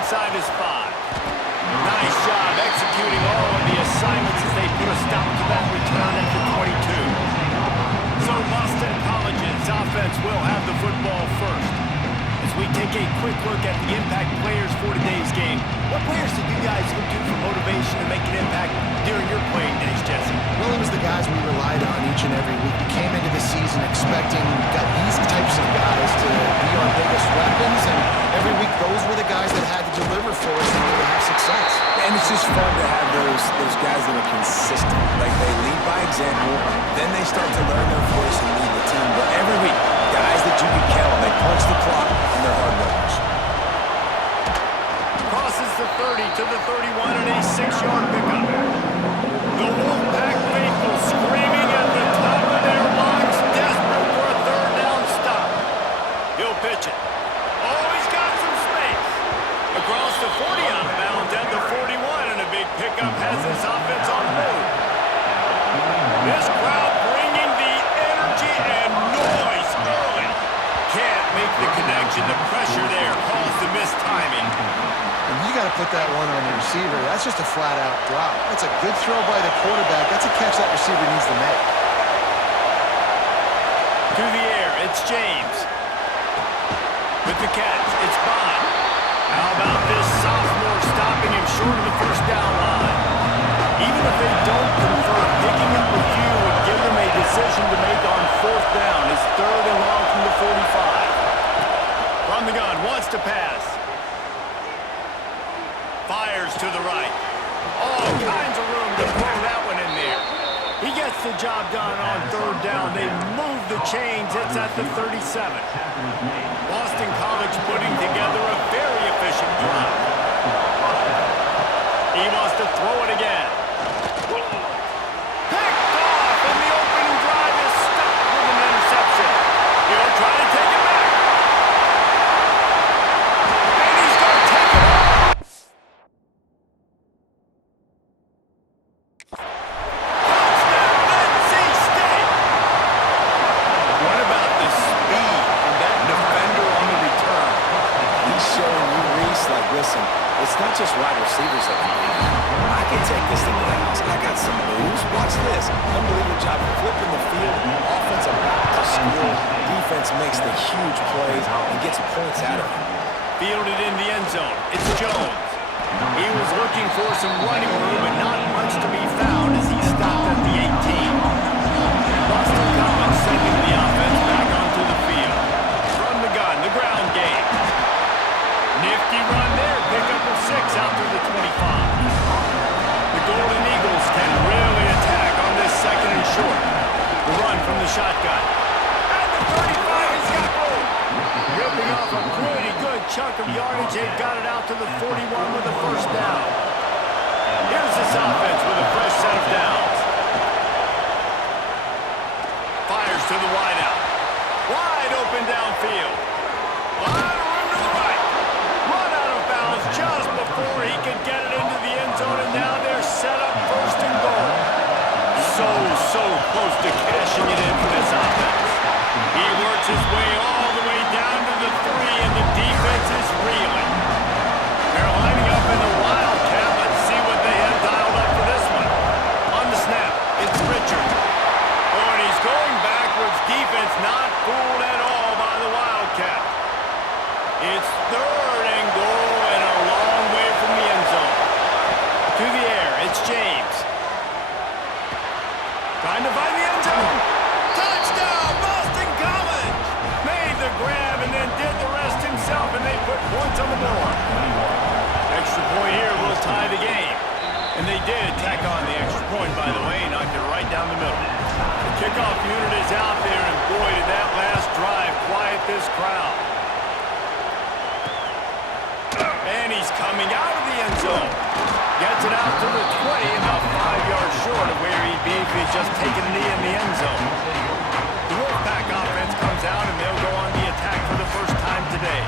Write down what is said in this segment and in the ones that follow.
inside his 5. Nice job executing all of the assignments as they put a stop to that return at the 22. So Boston College's offense will have the football first. As we take a quick look at the impact players for today's game, what players did you guys look to for motivation to make an impact during your playing days, Jesse? Well, it was the guys we relied on each and every week. We came into the season expecting these types of guys to be our biggest weapons, and every week those were the guys that had to deliver for us in order to have success. And it's just fun to have those guys that are consistent. Like, they lead by example, then they start to learn their voice and lead the team. But every week, guys that you can count on, they punch the clock and they're hard workers. Crosses the 30 to the 31 and a 6-yard pickup. The Wolfpack faithful screaming at the top of their lungs, desperate for a third down stop. He'll pitch it. Oh, he's got some space. Across the 40 out of bounds at the 41, and a big pickup has his offense on the move. This crowd bringing the energy and noise early. Can't make the connection. The pressure there caused the missed timing. And you got to put that one on the receiver. That's just a flat-out drop. That's a good throw by the quarterback. That's a catch that receiver needs to make. To the air, it's James. With the catch, it's Bond. How about this sophomore stopping him short of the first down line? Even if they don't convert, picking up a few would give them a decision to make on fourth down. It's 3rd and long from the 45. From the gun, wants to pass. Fires to the right. All kinds of room to throw that one in there. He gets the job done on 3rd down. They move the chains. It's at the 37. Boston College putting together a very efficient drive. He wants to throw it again. Picked off, and the opening drive is stopped with an interception. He'll try to take it back. And he's going to take it off. Listen, it's not just wide receivers that can do that. I can take this thing to the house. I got some moves. Watch this. Unbelievable job flipping the field. Offense about to score. Defense makes the huge plays and gets points out of it. Fielded in the end zone. It's Jones. He was looking for some running room, but not much to be found as he stopped at the 18. Boston College sending the offense back onto the field. From the gun, the ground game. Nifty run there, pick up a 6 out through the 25. The Golden Eagles can really attack on this 2nd and short. The run from the shotgun. And the 35 has got room. Ripping off a pretty good chunk of yardage. They've got it out to the 41 with a first down. Here's this offense with a fresh set of downs. Fires to the wideout. Wide open downfield. Just before he could get it into the end zone, and now they're set up 1st and goal. So close to cashing it in for this offense. He works his way all the way down to the 3, and the defense is reeling. They're lining up in the Wildcat. Let's see what they have dialed up for this one. On the snap, it's Richard. Oh, and he's going backwards. Defense not fooled at all by the Wildcat. It's 3rd and goal. To the air, it's James. Trying to find the end zone. Touchdown, Boston College! Made the grab and then did the rest himself, and they put points on the board. Extra point here will tie the game. And they did tack on the extra point, by the way, knocked it right down the middle. The kickoff unit is out there, and boy, did that last drive quiet this crowd. And he's coming out of the end zone. Gets it out to the 20, about 5 yards short of where he'd be if he'd just taken a knee in the end zone. The Wolfpack offense comes out, and they'll go on the attack for the first time today.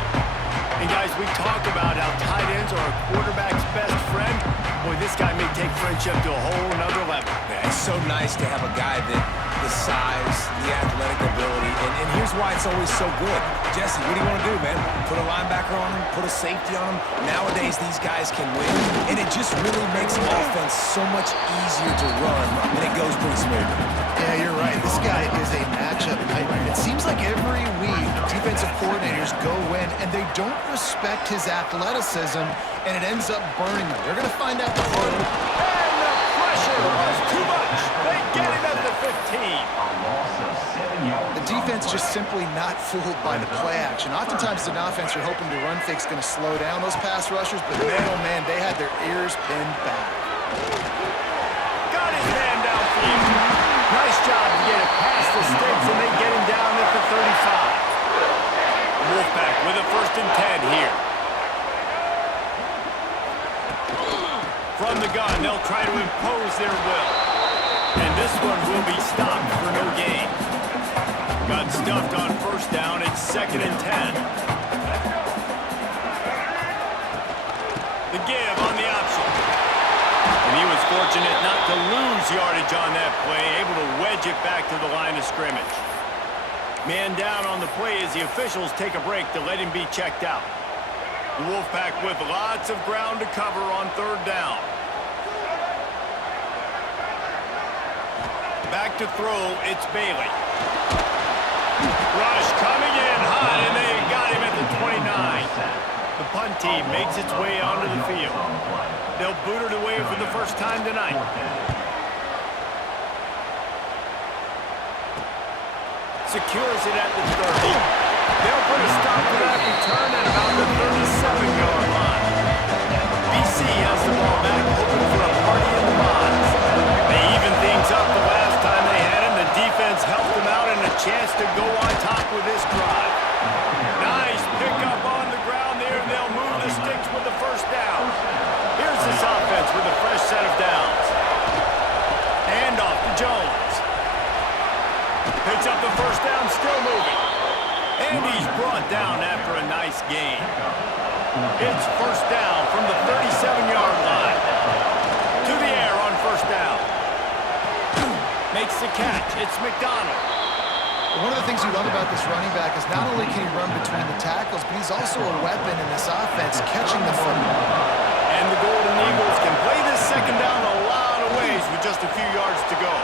And guys, we talk about how tight ends are a quarterback's best friend. Boy, this guy may take friendship to a whole nother level. Yeah, it's so nice to have a guy that the size, the athletic ability, and here's is why it's always so good. Jesse, what do you want to do, man? Put a linebacker on him, put a safety on him. Nowadays, these guys can win, and it just really makes offense so much easier to run, and it goes pretty smooth. Yeah, you're right. This guy is a matchup nightmare. It seems like every week defensive coordinators go in and they don't respect his athleticism, and it ends up burning them. They're going to find out the hard way. And the pressure was too much. They get him at the 15. The defense just simply not fooled by the play action. Oftentimes, an offense you're hoping to run fake's going to slow down those pass rushers, but man, oh man, they had their ears pinned back. Got his man downfield. Nice job to get it past the sticks, and they get him down at the 35. Wolfpack with a 1st and 10 here. From the gun, they'll try to impose their will. And this one will be stopped for no gain. Got stuffed on 1st down. It's 2nd and 10. The give on the option. And he was fortunate not to lose yardage on that play, able to wedge it back to the line of scrimmage. Man down on the play as the officials take a break to let him be checked out. The Wolfpack with lots of ground to cover on 3rd down. Back to throw, it's Bailey. Rush coming in hot, and they got him at the 29. The punt team makes its way onto the field. They'll boot it away for the first time tonight. Secures it at the 30. They'll put a stop to that return at about the 37-yard line. BC has the ball back, hoping for a party in the box. They even things up the last time they had him. The defense helped them out and a chance to go on top with this drive. Nice pickup on the ground there, and they'll move the sticks with the 1st down. Here's this offense with a fresh set of downs. Hand off to Jones. Picks up the 1st down, still moving. And he's brought down after a nice gain. It's 1st down from the 37-yard line. To the air on 1st down. Makes the catch. It's McDonald. One of the things you love about this running back is not only can he run between the tackles, but he's also a weapon in this offense, catching the football. And the Golden Eagles can play this 2nd down a lot of ways with just a few yards to go.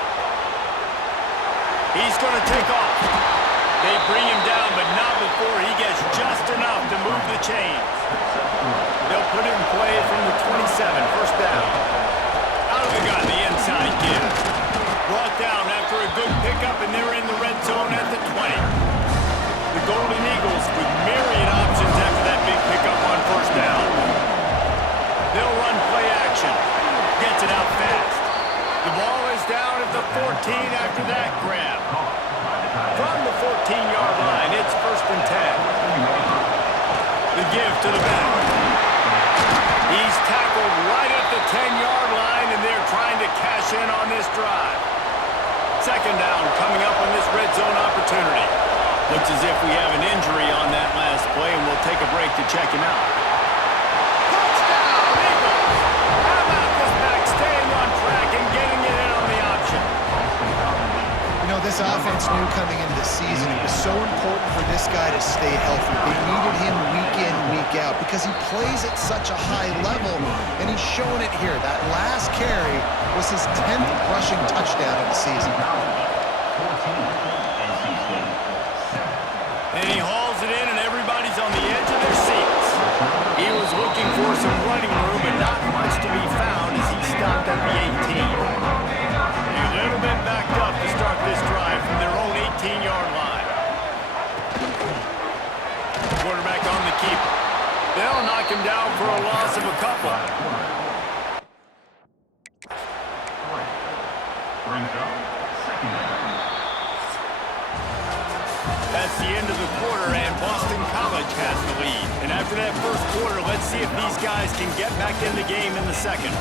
He's going to take off. They bring him down, but not before he gets just enough to move the chains. They'll put it in play from the 27, 1st down. Out of the gun, the inside give. Brought down after a good pickup, and they're in the red zone at the 20. The Golden Eagles with myriad options after that big pickup on 1st down. They'll run play action. Gets it out fast. The ball is down at the 14 after that grab. From the 14-yard line, it's 1st and 10. The give to the back. He's tackled right at the 10-yard line, and they're trying to cash in on this drive. 2nd down coming up on this red zone opportunity. Looks as if we have an injury on that last play, and we'll take a break to check him out. Touchdown, Eagles! How about this back staying on track and getting it in on the option? You know, this offense knew coming into the season it was so important for this guy to stay healthy. They needed him week in, week out because he plays at such a high level, and he's showing it here. That last carry was his 10th rushing touchdown of the season. And he hauls it in, and everybody's on the edge of their seats. He was looking for some running room, but not much to be found as he stopped at the 18. A little bit backed up to start this drive from their own 18-yard line. Quarterback on the keeper. They'll knock him down for a loss of a couple. That's the end of the quarter, and Boston College has the lead. And after that 1st quarter, let's see if these guys can get back in the game in the 2nd.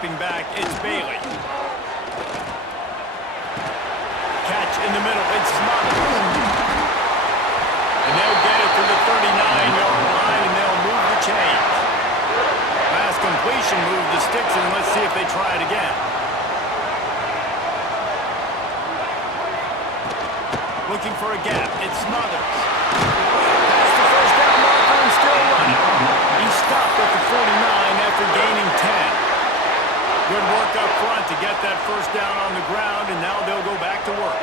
stepping back, it's Bailey. Catch in the middle, it's Smothers. And they'll get it to the 39-yard line, and they'll move the chains. Pass completion, move the sticks, and let's see if they try it again. Looking for a gap, it's Smothers. That's the first down marker and still running. He stopped at the 49 after gaining 10. Good work up front to get that first down on the ground, and now they'll go back to work.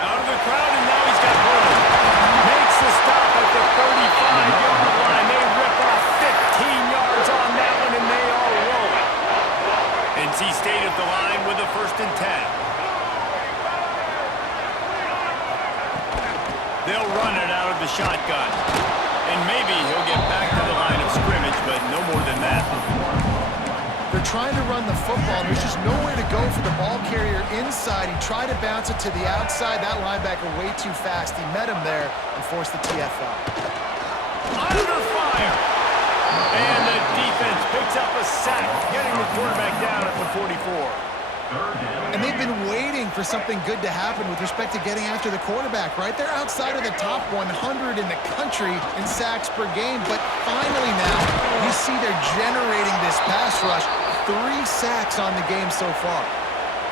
Out of the crowd, and now he's got room. Makes the stop at the 35-yard line. They rip off 15 yards on that one, and they are rolling. NC State at the line with a 1st and 10. They'll run it out of the shotgun. And maybe he'll get back to the line of scrimmage, but no more than that. They're trying to run the football, and there's just nowhere to go for the ball carrier inside. He tried to bounce it to the outside. That linebacker way too fast. He met him there and forced the TFL. Under fire! And the defense picks up a sack, getting the quarterback down at the 44. And they've been waiting for something good to happen with respect to getting after the quarterback, right? They're outside of the top 100 in the country in sacks per game, but finally now you see they're generating this pass rush. 3 sacks on the game so far.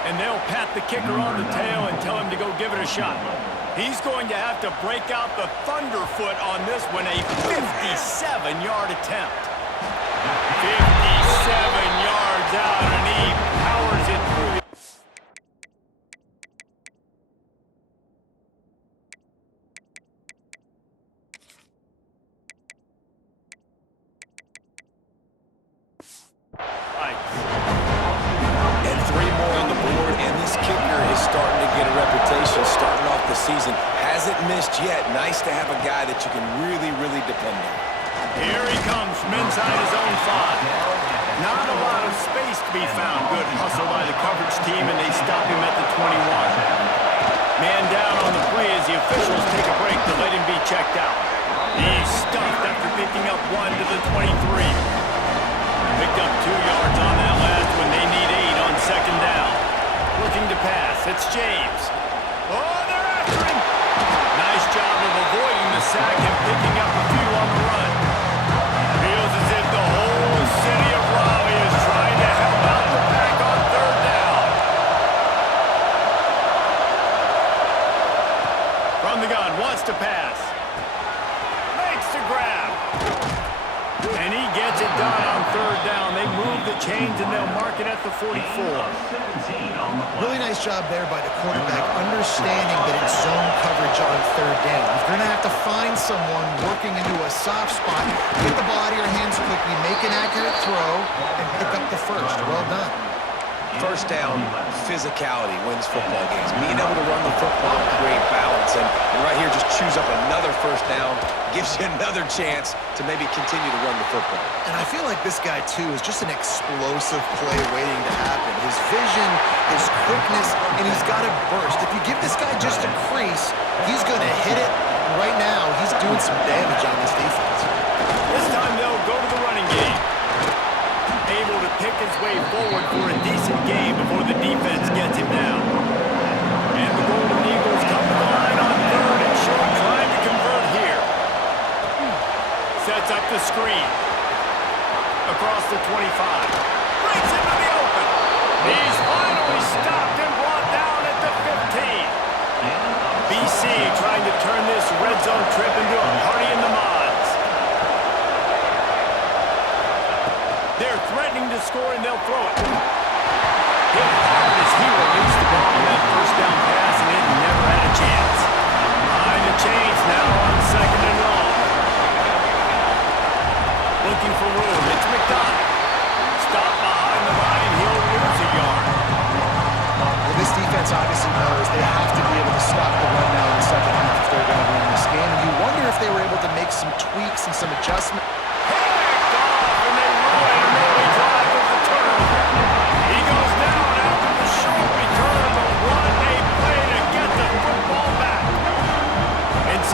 And they'll pat the kicker on the tail and tell him to go give it a shot. He's going to have to break out the thunderfoot on this one, a 57-yard attempt. 57 yards out, and he powers it through. And 3 more on the board, and this kicker is starting to get a reputation starting off the season. Hasn't missed yet. Nice to have a guy that you can really, really depend on. Here he comes from inside his own 5. Not a lot of space to be found. Good hustle by the coverage team, and they stop him at the 21. Man down on the play as the officials take a break to let him be checked out. He's stuffed after picking up 1 to the 23. Picked up 2 yards on that last one. They need 8 on 2nd down. Looking to pass. It's James. Oh, they're after him. Nice job of avoiding the sack and picking up a few on the run. Feels as if the whole city of Raleigh is trying to help out the pack on 3rd down. From the gun, wants to pass. Makes the grab. And he gets it done on 3rd down. They move the chains and they'll mark it at the 44. Really nice job there by the quarterback, understanding that it's zone coverage on 3rd down. You're going to have to find someone working into a soft spot, get the ball out of your hands quickly, make an accurate throw, and pick up the 1st. Well done. 1st down, physicality wins football games. Being able to run the football and create balance. And right here, just choose up another 1st down, gives you another chance to maybe continue to run the football. And I feel like this guy, too, is just an explosive play waiting to happen. His vision, his quickness, and he's got a burst. If you give this guy just a crease, he's going to hit it. And right now, he's doing some damage on this defense. This time they'll go to the running game. Able to pick his way forward for a decent game before the defense gets him down. And the Golden Eagles come to the line on 3rd and short, trying to convert here. Sets up the screen. Across the 25. Breaks into the open. He's finally stopped and brought down at the 15. BC trying to turn this red zone trip into a party in the mods. They're threatening to score, and they'll throw it. Hit hard as he released the ball on that 1st down pass, and it never had a chance. Behind the chains now on 2nd and long. Looking for room. It's McDonald. Stop behind the line. He'll lose a yard. Well, this defense obviously knows they have to be able to stop the run now in the 2nd half if they're going to win this game. And you wonder if they were able to make some tweaks and some adjustments.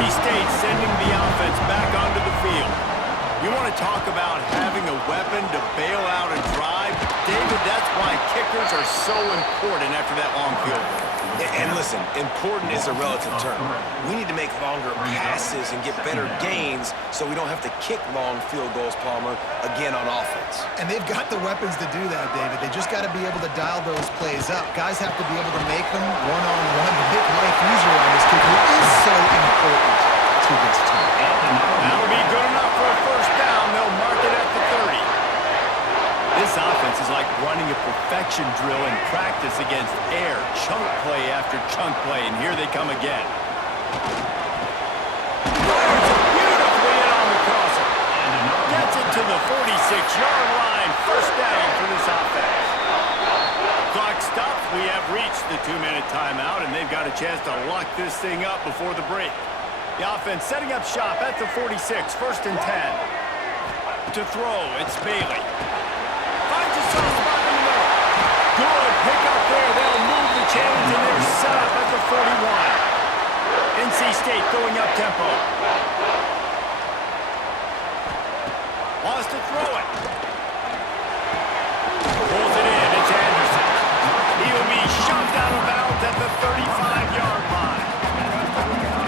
State sending the offense back onto the field. to talk about having a weapon to bail out a drive? David, that's why kickers are so important after that long field goal. And listen, important is a relative term. We need to make longer passes and get better gains so we don't have to kick long field goals, Palmer, again on offense. And they've got the weapons to do that, David. They just got to be able to dial those plays up. Guys have to be able to make them one-on-one to make life easier on this kid who is so important to this team. That'll be good enough for a first down. They'll mark it at the 30. This offense is like running a perfection drill in practice against air, chunk play after chunk play, and here they come again. Fires it beautifully in on the crosser. Gets it to the 46-yard line. First down for this offense. Clock stops. We have reached the 2-minute timeout, and they've got a chance to lock this thing up before the break. The offense setting up shop at the 46, first and 10. To throw, it's Bailey. Finds a soft spot in the middle. Good pick up there. They'll move the chains, and they're set up at the 41. NC State going up tempo. Wants to throw it. Pulls it in. It's Anderson. He'll be shoved out of bounds at the 35-yard line.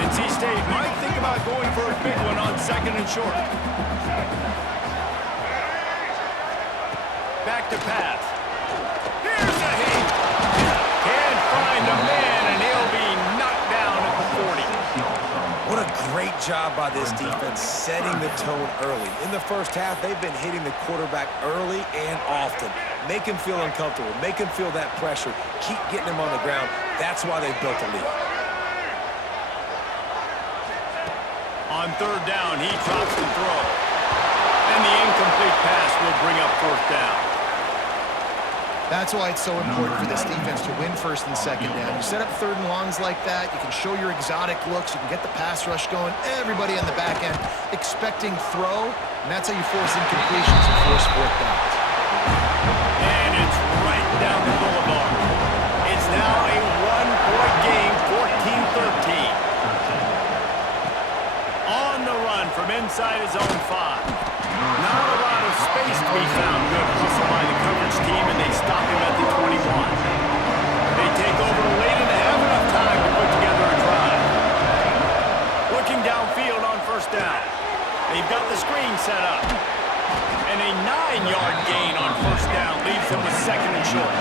NC State might think about going for a big one on second and short. Back to pass. Here's a hit. Can't find a man, and he'll be knocked down at the 40. What a great job by this defense setting the tone early. In the first half, they've been hitting the quarterback early and often. Make him feel uncomfortable. Make him feel that pressure. Keep getting him on the ground. That's why they built a lead. On third down, he drops the throw. And the incomplete pass will bring up fourth down. That's why it's so important for this defense to win first and second down. You set up third and longs like that, you can show your exotic looks, you can get the pass rush going, everybody on the back end expecting throw, and that's how you force incompletions and force fourth downs. And it's right down the boulevard. It's now a one-point game, 14-13. On the run from inside his own 5. Not a lot of space to be found. Good hustle by the coverage team, and they stop him at the 21. They take over late and have enough time to put together a drive. Looking downfield on first down. They've got the screen set up. And a 9-yard gain on first down leaves them with second and short.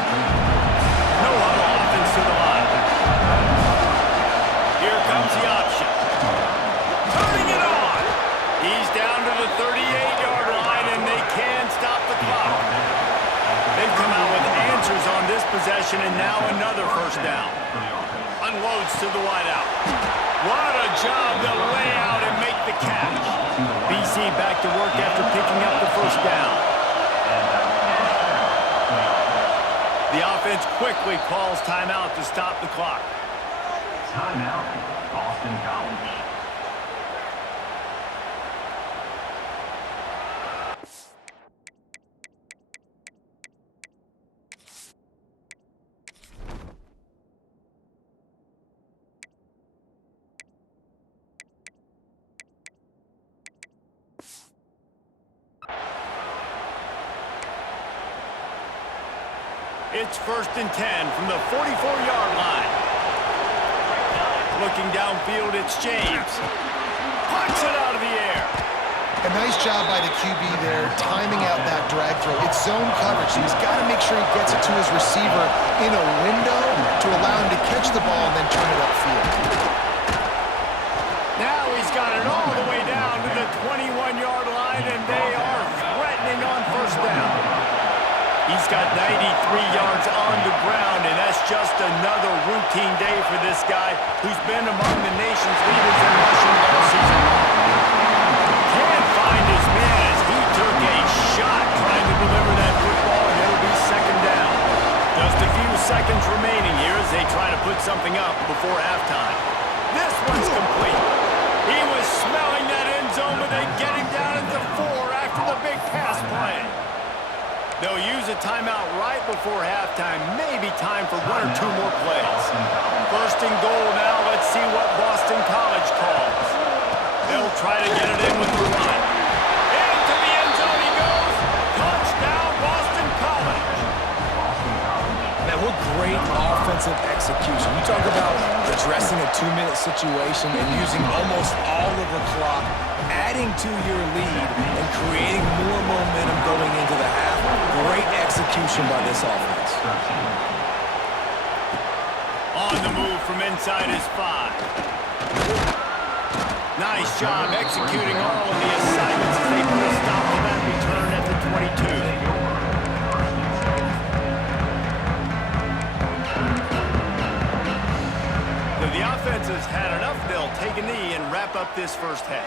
No huddle offense to the line. Here comes the option. Turning it on. He's down to the 38-yard line, and they can stop the clock. They've come out with answers on this possession, and now another first down. Unloads to the wideout. What a job to lay out and make the catch. BC back to work after picking up the first down. The offense quickly calls timeout to stop the clock. Timeout, Boston College. It's first and 10 from the 44-yard line. Looking downfield, it's James. Pucks it out of the air. A nice job by the QB there, timing out that drag throw. It's zone coverage, so he's got to make sure he gets it to his receiver in a window to allow him to catch the ball and then turn it upfield. Now he's got it all the way down to the 21-yard line, and they are threatening on first down. He's got 93 yards on the ground, and that's just another routine day for this guy who's been among the nation's leaders in rushing all season long. Can't find his man as he took a shot trying to deliver that football, and it'll be second down. Just a few seconds remaining here as they try to put something up before halftime. This one's complete. He was smelling that end zone, but they get him down at the 4 after the big pass play. They'll use a timeout right before halftime. Maybe time for one or two more plays. First and goal now. Let's see what Boston College calls. They'll try to get it in with the run. Into the 2-minute situation and using almost all of the clock, adding to your lead and creating more momentum going into the half. Great execution by this offense. On the move from inside his 5. Nice job executing all of the assignments as they put a stop to that return at the 22. The offense has had enough. They'll take a knee and wrap up this first half.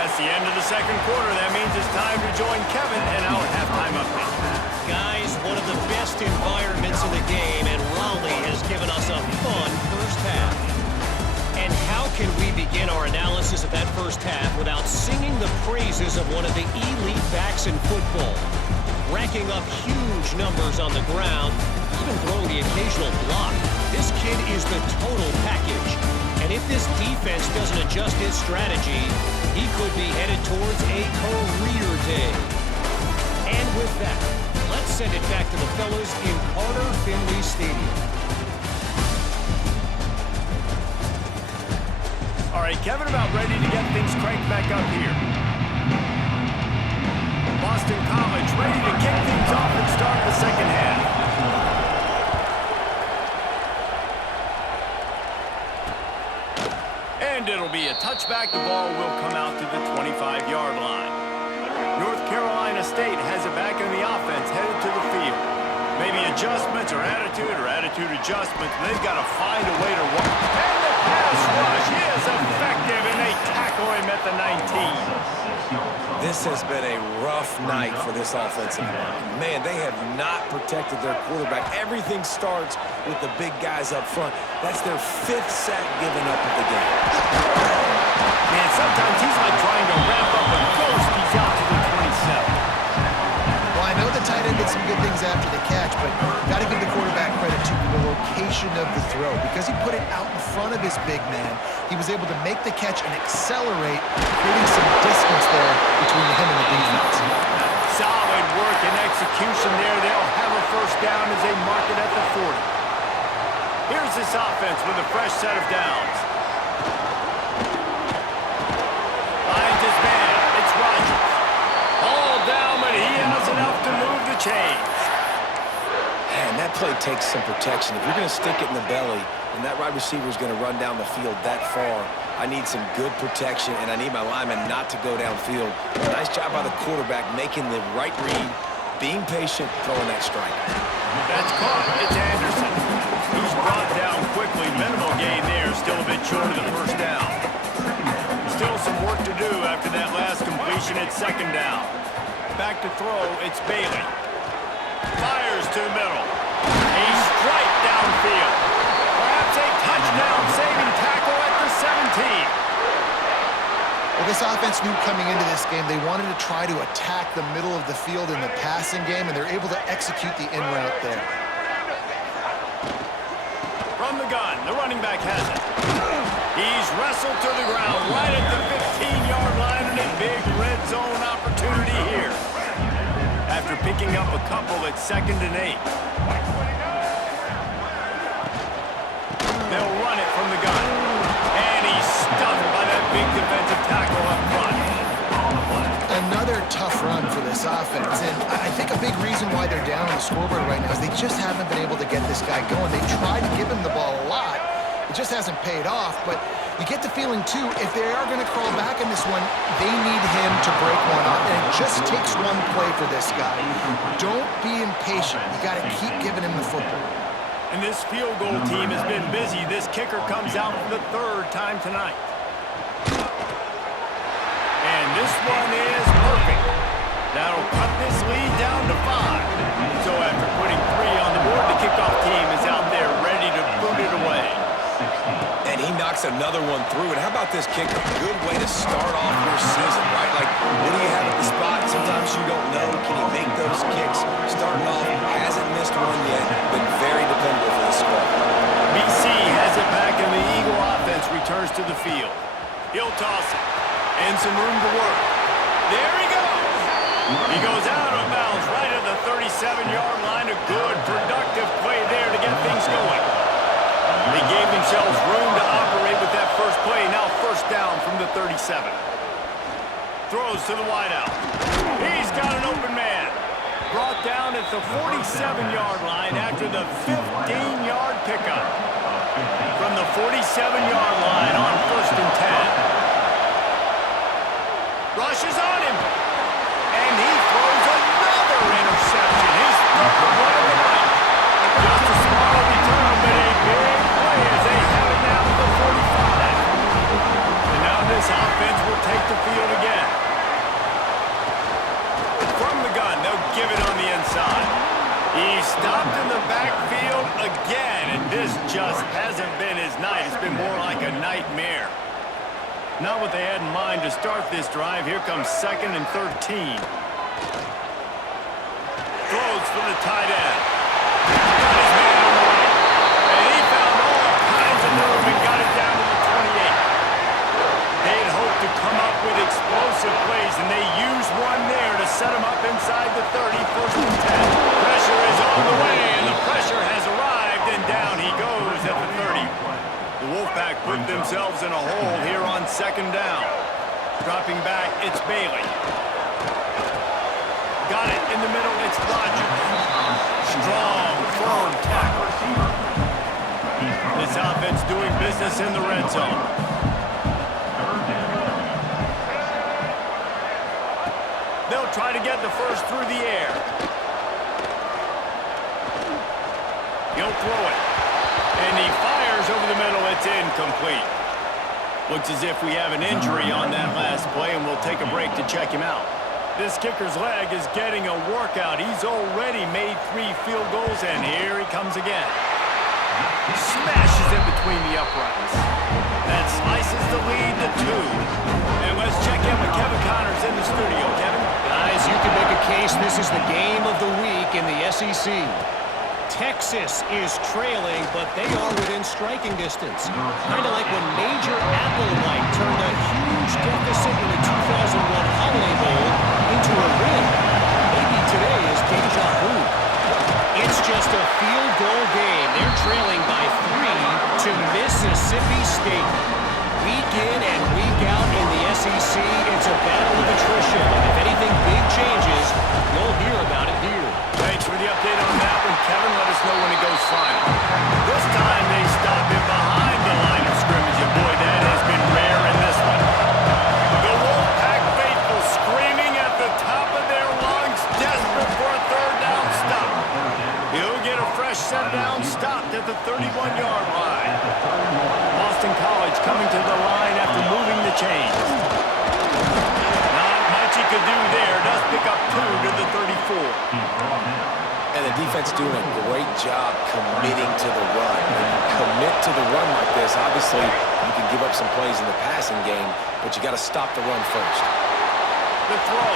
That's the end of the second quarter. That means it's time to join Kevin and our halftime update. Guys, one of the best environments in the game, and Raleigh has given us a fun first half. And how can we begin our analysis of that first half without singing the praises of one of the elite backs in football? Racking up huge numbers on the ground, even throwing the occasional block. This kid is the total package. And if this defense doesn't adjust its strategy, he could be headed towards a career day. And with that, let's send it back to the fellas in Carter Finley Stadium. All right, Kevin, about ready to get things cranked back up here. Boston College ready to kick things off and start the second half. And it'll be a touchback. The ball will come out to the 25-yard line. North Carolina State has it back in the offense, headed to the field. Maybe adjustments or attitude adjustments. They've got to find a way to run. And the pass rush is effective, and they tackle him at the 19. This has been a rough night for this offensive line. Man, they have not protected their quarterback. Everything starts with the big guys up front. That's their 5th sack given up of the game. Man, sometimes he's like trying to ramp up a ghost. He's out to the 27. Well, I know the tight end did some good things after the catch, but got to give the quarterback credit to the location of the throw. Because he put it out in front of his big man, he was able to make the catch and accelerate, creating some distance there between him and the defense. Solid work and execution there. They'll have a first down as they mark it at the 40. Here's this offense with a fresh set of downs. Finds his man. It's Rodgers. All down, but he has enough to move the chains. Man, that play takes some protection. If you're going to stick it in the belly and that wide receiver is going to run down the field that far, I need some good protection, and I need my lineman not to go downfield. Nice job by the quarterback making the right read, being patient, throwing that strike. That's caught. It's Anderson. He's brought down quickly. Minimal gain there. Still a bit short of the first down. Still some work to do after that last completion at second down. Back to throw. It's Bailey. Fires to the middle. A strike downfield. Perhaps a touchdown-saving tackle at the 17. Well, this offense knew coming into this game they wanted to try to attack the middle of the field in the passing game, and they're able to execute the in route there. From the gun, the running back has it. He's wrestled to the ground right at the 15-yard line, and a big red zone opportunity here. After picking up a couple at 2nd and 8. They'll run it from the gun. And he's stuffed by that big defensive tackle up front. Another tough run for this offense, and I think a big reason why they're down on the scoreboard right now is they just haven't been able to get this guy going. They tried to give him the ball a lot. It just hasn't paid off, but you get the feeling, too, if they are going to crawl back in this one, they need him to break one off, and it just takes one play for this guy. Don't be impatient. You got to keep giving him the football. And this field goal team has been busy. This kicker comes out for the 3rd time tonight. And this one is perfect. That'll cut this lead down to 5. So after putting 3 on the board, the kickoff team is out there ready to boot it away. And he knocks another one through. And how about this kick? A good way to start off your season, right? Like, what do you have at the spot? Sometimes you don't know. Can he make those kicks? Starting off, hasn't missed one yet. Been very dependable for the squad. BC has it back, and the Eagle offense returns to the field. He'll toss it. And some room to work. There he goes. He goes out of bounds right at the 37-yard line. A good, productive play things going. They gave themselves room to operate with that first play. Now first down from the 37. Throws to the wideout. He's got an open man. Brought down at the 47-yard line after the 15-yard pickup. From the 47-yard line on first and 10. Rushes on him. And he throws another interception. His third one of the night. Just a small return, but a big play as they have it now at the 45. And now this offense will take the field again. From the gun, they'll give it on the inside. He stopped in the backfield again, and this just hasn't been his night. It's been more like a nightmare. Not what they had in mind to start this drive. Here comes 2nd and 13. Throws for the tight end. Got his man on the right. And he found all kinds of room and got it down to the 28. They had hoped to come up with explosive plays, and they used one there to set them up inside the 30, first and 10. Pressure is on the way, and the pressure has arrived, and down he goes at the 30. The Wolfpack put themselves in a hole here on 2nd down. Dropping back, it's Bailey. Got it in the middle, it's Rogers. Strong, firm tackle. This offense doing business in the red zone. They'll try to get the first through the air. He'll throw it. And he fires over the middle. It's incomplete. Looks as if we have an injury on that last play, and we'll take a break to check him out. This kicker's leg is getting a workout. He's already made 3 field goals, and here he comes again. Smashes in between the uprights. That slices the lead to 2. And let's check in with Kevin Connors in the studio. Kevin? Guys, you can make a case this is the game of the week in the SEC. Texas is trailing, but they are within striking distance. Kind of like when Major Applewhite turned a huge deficit in the 2001 Holiday Bowl into a win. Maybe today is deja vu. It's just a field goal game. They're trailing by 3 to Mississippi State. Week in and week out in the SEC, it's a battle of attrition. If anything big changes, you'll hear about it here. Thanks for the update on that one, Kevin. Let us know when it goes final. This time they stop him behind the line of scrimmage, and boy, that has been rare in this one. The Wolfpack faithful screaming at the top of their lungs, desperate for a third down stop. He'll get a fresh set down stopped at the 31-yard line. Boston College coming to the line after moving the chains. Not much he could do there. Does pick up 2 to the 34. And the defense doing a great job committing to the run. When you commit to the run like this, obviously you can give up some plays in the passing game, but you got to stop the run first. The throw.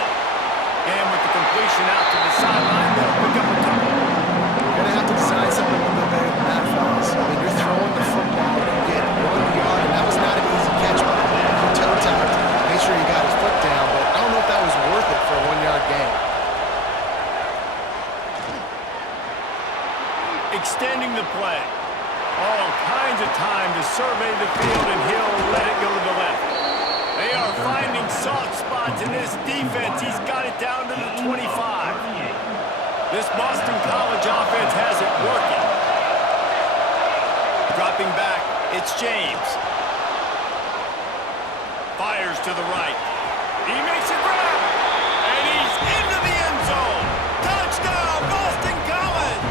And with the completion out to the sideline, they'll pick up a couple. You're going to have to design something a little bit better than that, fellas. I mean, you're throwing the football to get 1 yard, and that was not an easy catch by him. He toe tapped, made sure he got his foot down, but I don't know if that was worth it for a 1-yard gain. Extending the play. All kinds of time to survey the field, and he'll let it go to the left. They are finding soft spots in this defense. He's got it down to the 25. This Boston College offense has it working. Dropping back, it's James. Fires to the right. He makes a grab, and he's into the end zone. Touchdown, Boston College!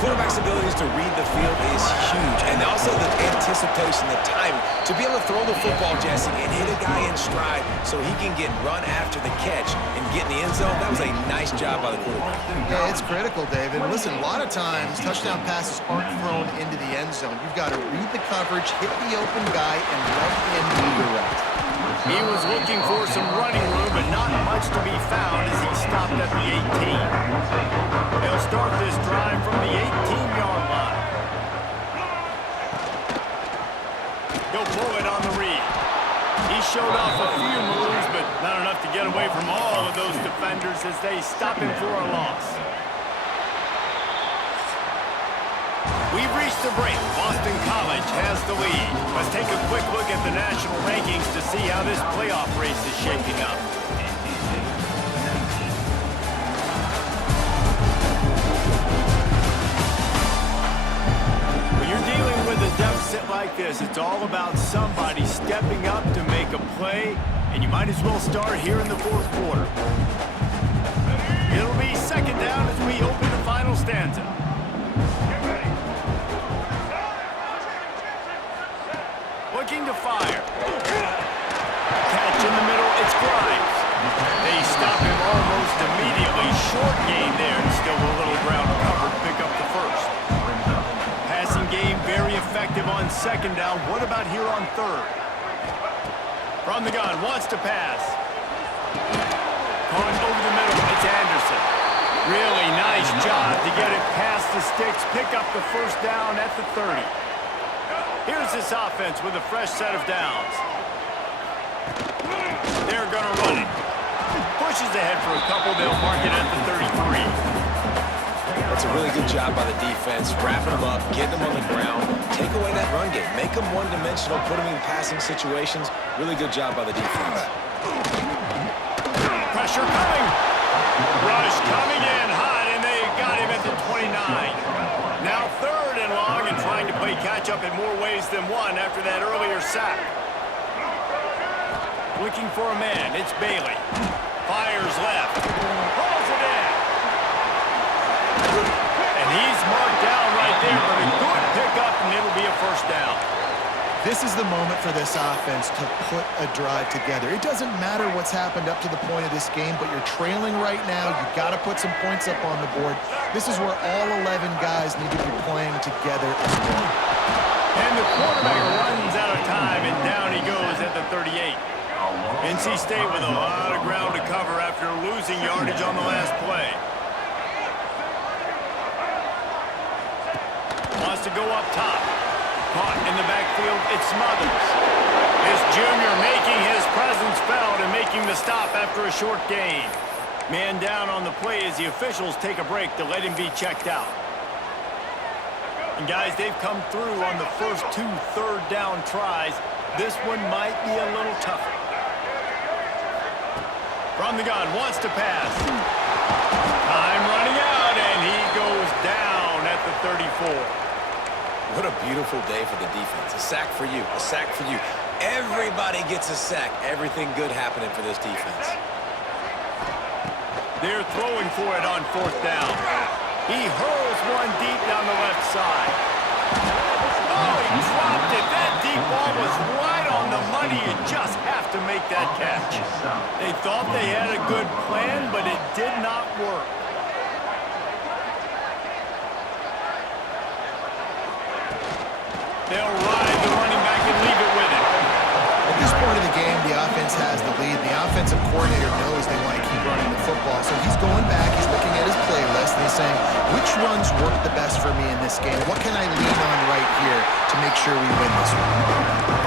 Quarterback's abilities to read the field is huge, and also the anticipation, the timing. To be able to throw the football, Jesse, and hit a guy in stride so he can get run after the catch and get in the end zone, that was a nice job by the quarterback. Yeah, it's critical, David. Listen, a lot of times, touchdown passes aren't thrown into the end zone. You've got to read the coverage, hit the open guy, and let him redirect. He was looking for some running room, but not much to be found as he stopped at the 18. They'll start this drive from the 18-yard line. He'll pull it on the read. He showed off a few moves, but not enough to get away from all of those defenders as they stop him for a loss. reached the break. Boston College has the lead. Let's take a quick look at the national rankings to see how this playoff race is shaping up. When you're dealing with a deficit like this, it's all about somebody stepping up to make a play, and you might as well start here in the fourth quarter. It'll be second down as we open the final stanza. Looking to fire. Catch in the middle, it's Grimes. They stop him almost immediately. Short gain there, and still a little ground cover to pick up the first. Passing game very effective on second down. What about here on third? From the gun, wants to pass. Caught over the middle, it's Anderson. Really nice job to get it past the sticks, pick up the first down at the 30. Here's this offense with a fresh set of downs. They're going to run it. Pushes ahead for a couple, they'll mark it at the 33. That's a really good job by the defense, wrapping them up, getting them on the ground, take away that run game, make them one-dimensional, put them in passing situations. Really good job by the defense. Pressure coming. Rush coming in hot, and they got him at the 29. Now third and long, and trying to play catch-up in more ways than one after that earlier sack. Looking for a man, it's Bailey. Fires left. Pulls it in. And he's marked down right there, but a good pickup, and it'll be a first down. This is the moment for this offense to put a drive together. It doesn't matter what's happened up to the point of this game, but you're trailing right now. You've got to put some points up on the board. This is where all 11 guys need to be playing together as one. And the quarterback runs out of time, and down he goes at the 38. NC State with a lot of ground to cover after losing yardage on the last play. Wants to go up top. Caught in the backfield, it's Smothers. This junior making his presence felt and making the stop after a short gain. Man down on the play as the officials take a break to let him be checked out. And guys, they've come through on the first two third down tries. This one might be a little tougher. From the gun, wants to pass. Time running out, and he goes down at the 34. What a beautiful day for the defense. A sack for you, a sack for you. Everybody gets a sack. Everything good happening for this defense. They're throwing for it on fourth down. He hurls one deep down the left side. Oh, he dropped it. That deep ball was right on the money. You just have to make that catch. They thought they had a good plan, but it did not work. They'll ride the running back and leave it with him. At this point of the game, the offense has the lead. The offensive coordinator knows they want to keep running the football, so he's going back, he's looking at his playlist, and he's saying, which runs work the best for me in this game? What can I lean on right here to make sure we win this one?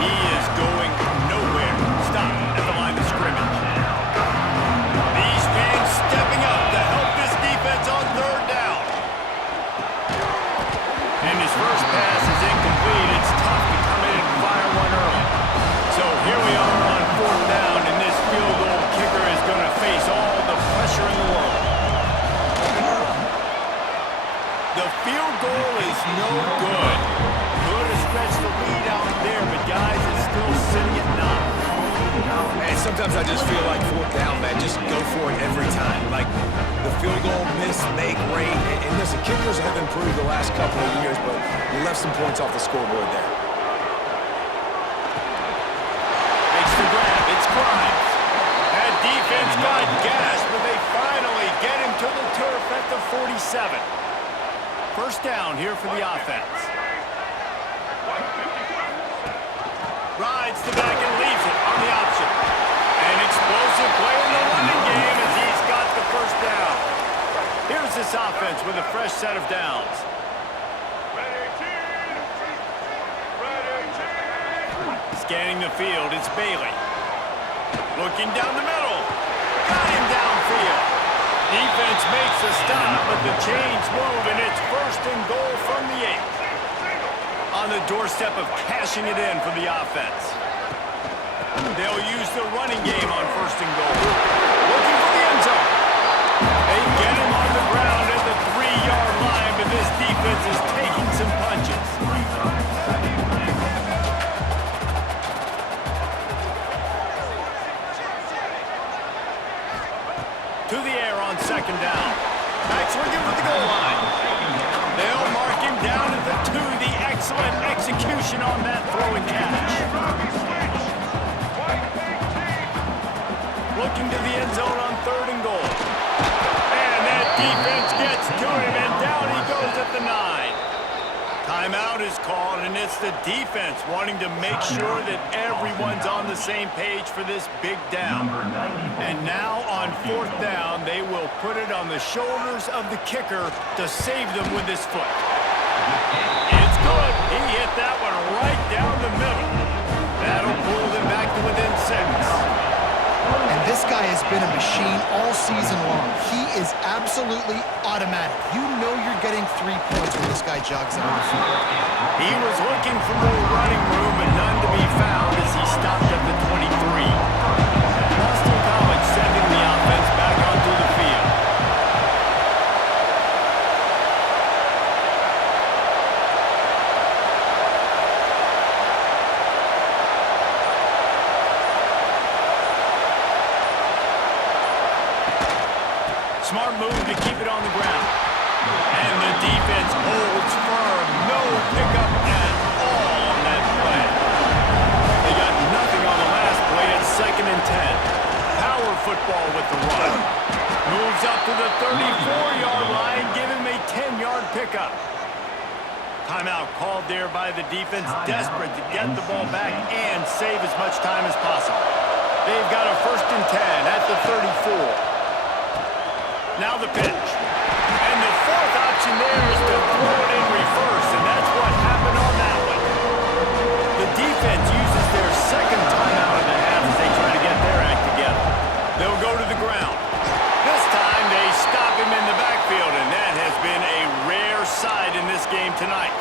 He is going nowhere. Stop at the line of scrimmage. These fans stepping up to help this defense on third down. And his first pass is incomplete. It's tough to come in and fire one early. So here we are on fourth down, and this field goal kicker is going to face all the pressure in the world. The field goal is no good. Could have stretched the lead out there, but guys, it's still sitting at 9. And sometimes I just feel like fourth down, man, just go for it every time. Like the field goal, miss, make, rate. And listen, kickers have improved the last couple of years, but we left some points off the scoreboard there. Makes the grab. It's Grimes. That defense got gas, but they finally get him to the turf at the 47. First down here for the offense. Rides the back and leaves it on the option. An explosive play in the running game as he's got the first down. Here's this offense with a fresh set of downs. Scanning the field, it's Bailey. Looking down the middle. Got him downfield. Defense makes a stop, but the chains move, and it's first and goal from the 8. on the doorstep of cashing it in for the offense. They'll use the running game on 1st and goal. Looking for the end zone. They get him on the ground at the 3-yard line, but this defense is taking some punches. To the air on 2nd down. Back swinging for the goal line. They'll mark him down at the 2. The excellent execution on that throw and catch. Looking to the end zone on 3rd and goal. And that defense gets to him, and down he goes at the 9. Timeout is called, and it's the defense wanting to make sure that everyone's on the same page for this big down. And now on 4th down, they will put it on the shoulders of the kicker to save them with his foot. It's good. He hit that one right down the middle. That'll pull them back to within 6. And this guy has been a machine all season long. He is absolutely automatic. You know you're getting 3 points when this guy jogs out of the field. He was looking for more running room, but none to be found as he stopped at the 23. Boston College sending the offense back onto the field. Smart move to keep it on the ground. And the defense holds firm. No pickup at all on that play. They got nothing on the last play at 2nd and 10. Power football with the run. Moves up to the 34-yard line, give him a 10-yard pickup. Timeout called there by the defense, desperate to get the ball back and save as much time as possible. They've got a 1st and 10 at the 34. Now the pitch. And the 4th option there is to throw it in reverse, and that's what happened on that one. The defense uses their 2nd timeout of the half as they try to get their act together. They'll go to the ground. This time they stop him in the backfield, and that has been a rare sight in this game tonight.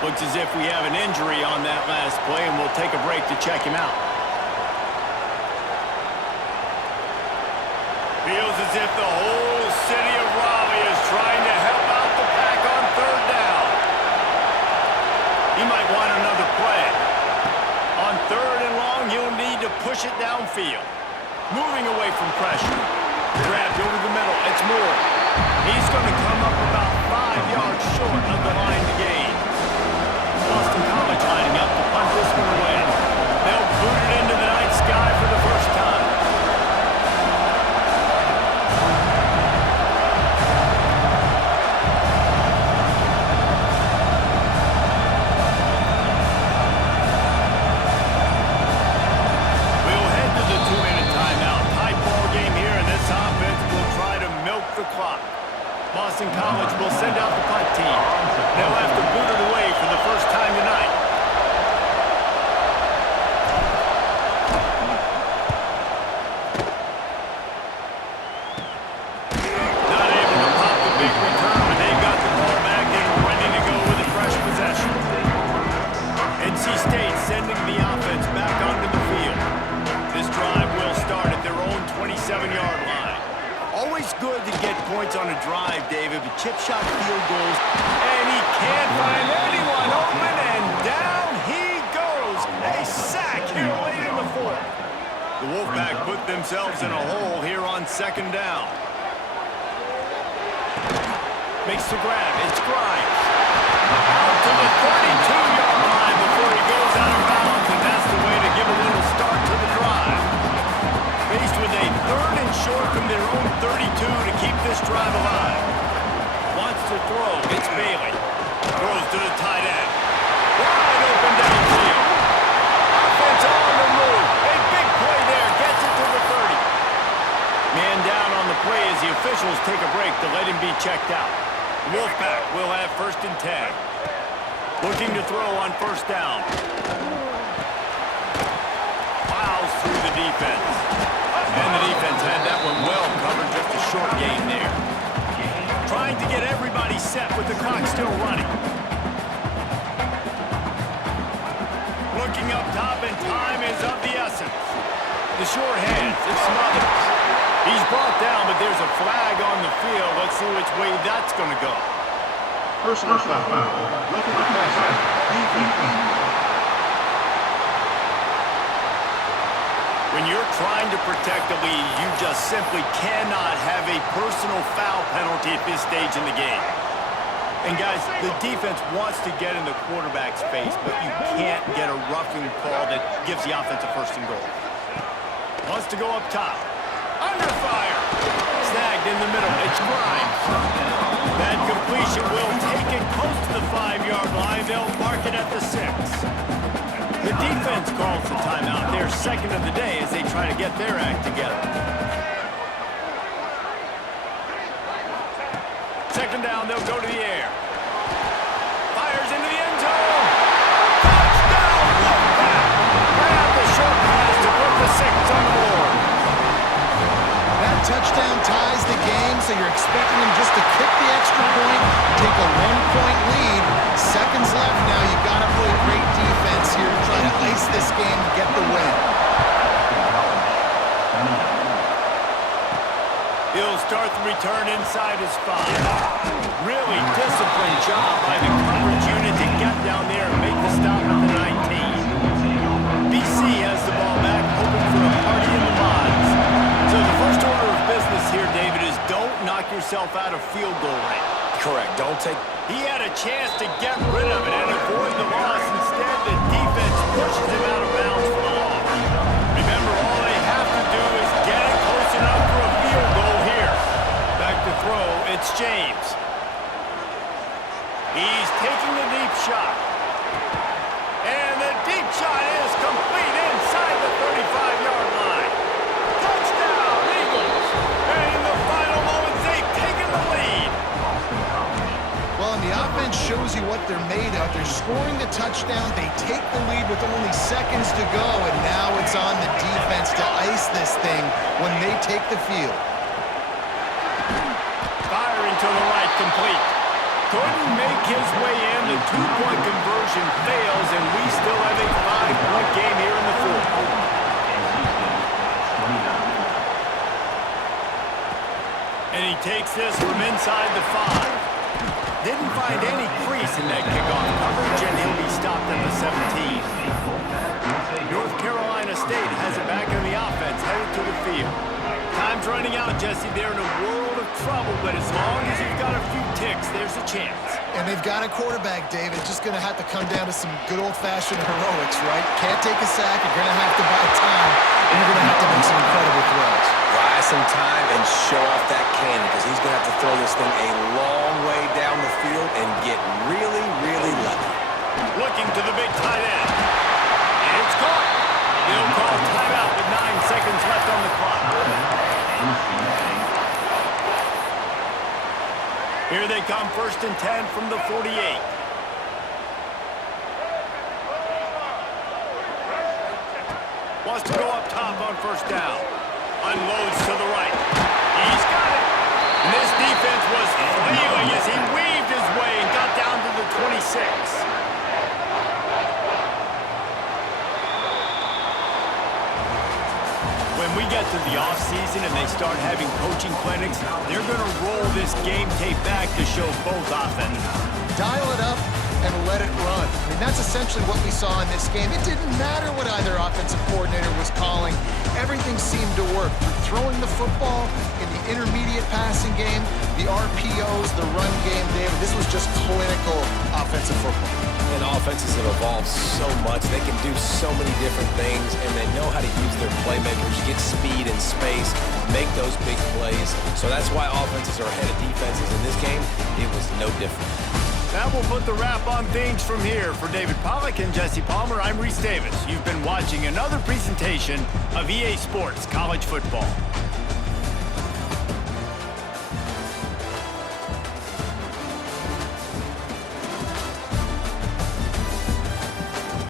Looks as if we have an injury on that last play, and we'll take a break to check him out. Feels as if the whole city of Raleigh is trying to help out the pack on 3rd down. He might want another play. On 3rd and long, he'll need to push it downfield. Moving away from pressure. Grabbed over the middle. It's Moore. He's going to come up about 5 yards short of the line to gain. Boston College lining up to punt this one away. They'll boot it into the night sky for the first time. Boston College will send out the punt team. They'll have to boot it away for the first time tonight. Not able to pop the big return, but they've got the ball back and ready to go with a fresh possession. NC State sending the offense back onto the field. This drive will start at their own 27-yard line. Always good to get points on a drive, David, but chip shot field goals, and he can't find anyone open, and down he goes. A sack here late in the 4th. The Wolfpack put themselves in a hole here on 2nd down. Makes the grab. It's Grimes. Out to the 32-yard line before he goes out of bounds, and that's the way to give a little start to the drive. Faced with a 3rd and short from their own 32 to keep this drive alive. Wants to throw. It's Bailey. Throws to the tight end. Wide open downfield. Offense on the move. A big play there. Gets it to the 30. Man down on the play as the officials take a break to let him be checked out. Wolfpack will have 1st and 10. Looking to throw on 1st down. Plows through the defense. And the defense had that one well covered, just a short gain there. Trying to get everybody set with the clock still running. looking up top, and time is of the essence. The sure hands, it's Smothers. He's brought down, but there's a flag on the field. Let's see which way that's going to go. Personal foul. Look at the pass. When you're trying to protect the lead, you just simply cannot have a personal foul penalty at this stage in the game. And guys, the defense wants to get in the quarterback's face, but you can't get a roughing call that gives the offense a first and goal. Wants to go up top. Under fire. Snagged in the middle. It's Grimes. That completion will take it close to the 5-yard line. They'll mark it at the 6. The defense calls the timeout. Their second of the day as they try to get their act together. Second down, they'll go to the air. Fires into the end zone. Touchdown, Wolfpack! Right out the short pass to put the 6 on the board. That touchdown ties the game, so you're expecting him just to kick the extra point, take a 1-point lead. Seconds left now. You got to play great defense here to try to ice this game and get the win. He'll start the return inside his 5. Really disciplined job by the coverage unit to get down there and make the stop at the 19. BC has the ball back, hoping for a party in the mods. So the first order of business here, David, is don't knock yourself out of field goal range. Correct. Don't take... He had a chance to get rid of it and avoid the loss. Instead, the defense pushes him out of bounds for the loss. Remember, all they have to do is get it close enough for a field goal here. Back to throw, it's James. He's taking the deep shot. And the deep shot is complete inside the 35-yard line. Touchdown, Eagles! And in the final moments, they've taken the lead. Well, and the offense shows you what they're made of. They're scoring the touchdown. They take the lead with only seconds to go, and now it's on the defense to ice this thing when they take the field. Firing to the right, complete. Couldn't make his way in. The 2-point conversion fails, and we still have a 5-point game here in the fourth. And he takes this from inside the 5. Didn't find any crease in that kickoff coverage, and he'll be stopped at the 17. North Carolina State has it back in the offense, headed to the field. Time's running out, Jesse. They're in a world of trouble, but as long as you've got a few ticks, there's a chance. And they've got a quarterback, David. Just going to have to come down to some good old-fashioned heroics, right? Can't take a sack. You're going to have to buy time, and you're going to have to make some incredible throws. Buy some time and show off that cannon, because he's going to have to throw this thing a long way down the field and get really, really lucky. Looking to the big tight end. And it's caught. They'll call timeout with 9 seconds left on the clock. Here they come, 1st and 10 from the 48. Wants to go up top on 1st down. Unloads to the right. He's got it. And this defense was flailing as he weaved his way and got down to the 26. When we get to the offseason and they start having coaching clinics, they're going to roll this game tape back to show both offenses. Dial it up and let it run. I mean, that's essentially what we saw in this game. It didn't matter what either offensive coordinator was calling. Everything seemed to work. Through throwing the football, in the intermediate passing game, the RPOs, the run game, David, this was just clinical offensive football. And offenses have evolved so much. They can do so many different things, and they know how to use their playmakers, get speed and space, make those big plays. So that's why offenses are ahead of defenses. In this game, it was no different. That will put the wrap on things from here. For David Pollack and Jesse Palmer, I'm Reese Davis. You've been watching another presentation of EA Sports College Football.